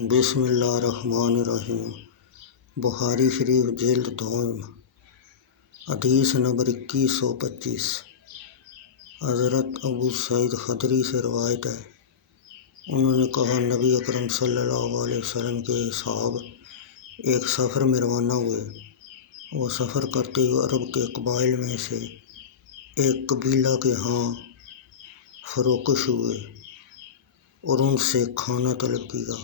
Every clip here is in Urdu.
بسم اللہ الرحمن الرحیم۔ بخاری شریف جلد دوم، حدیث نمبر 2125۔ حضرت ابو سعید خدری سے روایت ہے، انہوں نے کہا نبی اکرم صلی اللہ علیہ وسلم کے صحاب ایک سفر میں روانہ ہوئے۔ وہ سفر کرتے ہوئے عرب کے قبائل میں سے ایک قبیلہ کے ہاں فروکش ہوئے اور ان سے کھانا طلب کیا،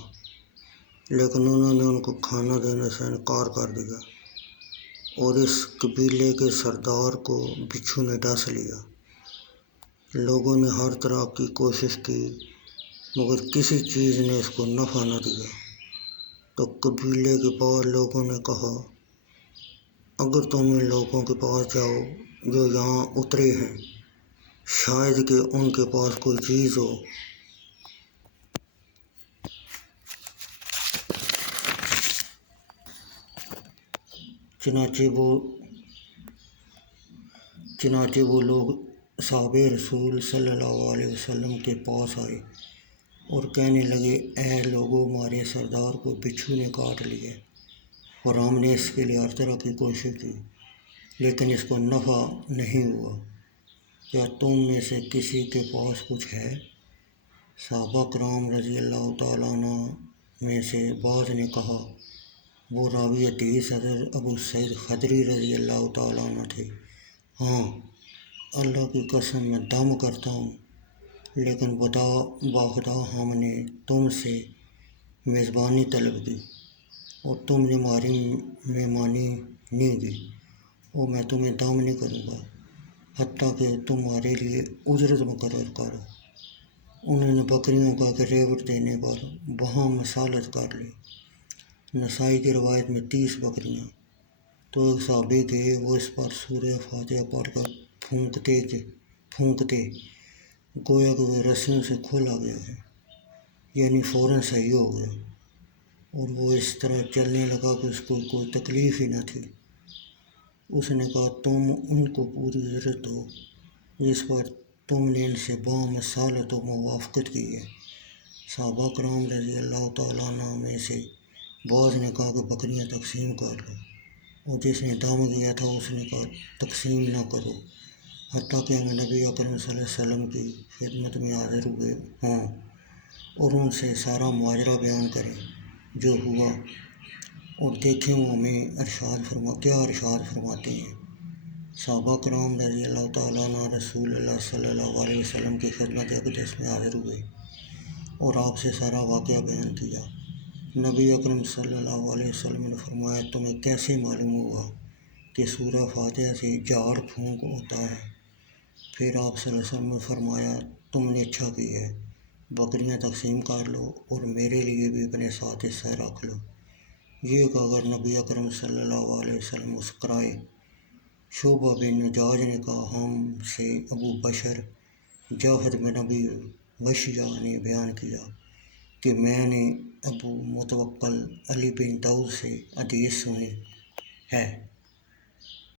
لیکن انہوں نے ان کو کھانا دینے سے انکار کر دیا اور اس قبیلے کے سردار کو بچھو نے ڈس لیا۔ لوگوں نے ہر طرح کی کوشش کی مگر کسی چیز نے اس کو نفع نہ دیا، تو قبیلے کے بعض لوگوں نے کہا اگر تم ان لوگوں کے پاس جاؤ جو یہاں اترے ہیں، شاید کہ ان کے پاس کوئی چیز ہو۔ چنانچہ وہ لوگ صحابہ رسول صلی اللہ علیہ وسلم کے پاس آئے اور کہنے لگے اے لوگو، ہمارے سردار کو بچھو نے کاٹ لیا اور ہم نے اس کے لیے ہر طرح کی کوشش کی لیکن اس کو نفع نہیں ہوا، کیا تم میں سے کسی کے پاس کچھ ہے؟ صحابہ کرام رضی اللہ تعالیٰ عنہ میں سے بعض نے کہا، وہ راوی حدیث حضرت ابو سعید خدری رضی اللہ تعالیٰ عنہ تھے، ہاں اللہ کی قسم میں دم کرتا ہوں، لیکن باخدا ہم نے تم سے میزبانی طلب کی اور تم نے ہماری مہمانی نہیں کی، اور میں تمہیں دم نہیں کروں گا حتیٰ کہ تمہارے لیے اجرت مقرر کرو۔ انہوں نے بکریوں کا ریوٹ دینے پر وہاں مصالحت کر لی۔ نسائی کی روایت میں 30 بکریاں۔ تو ایک صحابی گئے، وہ اس پر سورہ فاتحہ پڑھ کر پھونکتے گویا کہ وہ رسیوں سے کھولا گیا ہے، یعنی فوراً صحیح ہو گیا، اور وہ اس طرح چلنے لگا کہ اس کو کوئی تکلیف ہی نہ تھی۔ اس نے کہا تم ان کو پوری اجرت دو جس پر تم نے ان سے مصالحت و موافقت کی ہے۔ صحابہ کرام رضی اللہ تعالیٰ عنہ میں سے بعض نے کہا کہ بکریاں تقسیم کر لو، اور جس نے دم کیا تھا اس نے کہا تقسیم نہ کرو حتیٰ کہ ہم نبی اکرم صلی اللہ علیہ وسلم کی خدمت میں حاضر ہوئے ہوں اور ان سے سارا ماجرا بیان کریں جو ہوا، اور دیکھیں وہ ہمیں کیا ارشاد فرماتے ہیں۔ صحابہ کرام رضی اللہ تعالیٰ عنہ رسول اللہ صلی اللہ علیہ وسلم کی خدمت اقدس میں حاضر ہوئے اور آپ سے سارا واقعہ بیان کیا۔ نبی اکرم صلی اللہ علیہ وسلم نے فرمایا تمہیں کیسے معلوم ہوا کہ سورہ فاتحہ سے جھاڑ پھونک ہوتا ہے؟ پھر آپ صلی اللہ علیہ وسلم نے فرمایا تم نے اچھا کیا ہے، بکریاں تقسیم کر لو اور میرے لیے بھی اپنے ساتھ حصہ رکھ لو۔ یہ کہ اگر نبی اکرم صلی اللہ علیہ وسلم مسکرائے۔ شعبہ بن نجاج نے کہا ہم سے ابو بشر جعفر بن ابی وشیہ نے بیان کیا کہ میں نے ابو متوکل علی بن داؤد سے حدیث سنی ہے۔